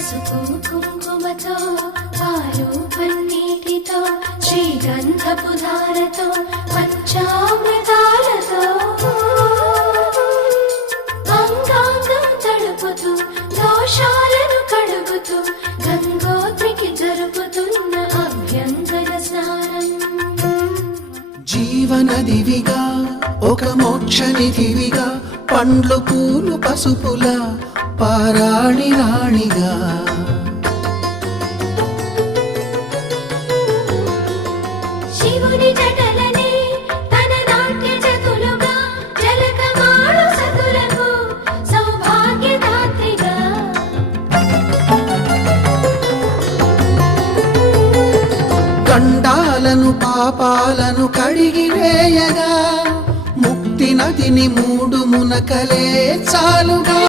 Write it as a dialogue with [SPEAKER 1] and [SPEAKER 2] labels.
[SPEAKER 1] పసుపు కుంకుమతో పాలు పన్నీటితో శ్రీగంధపు ధారతో పంచామృతాలతో. అంగాంగం తడుపుతూ దోషాలను కడుగుతూ గంగోత్రికి జరుపుతున్న అభ్యంతర స్నానం.
[SPEAKER 2] జీవనదివిగా ఒక మోక్షనిధివిగా పండ్లు పూలు పసుపుల పారాణి రాణిగా. గండాలను పాపాలను కడిగి వేయగా ముక్తి నదిని మూడు మునకలే చాలుగా.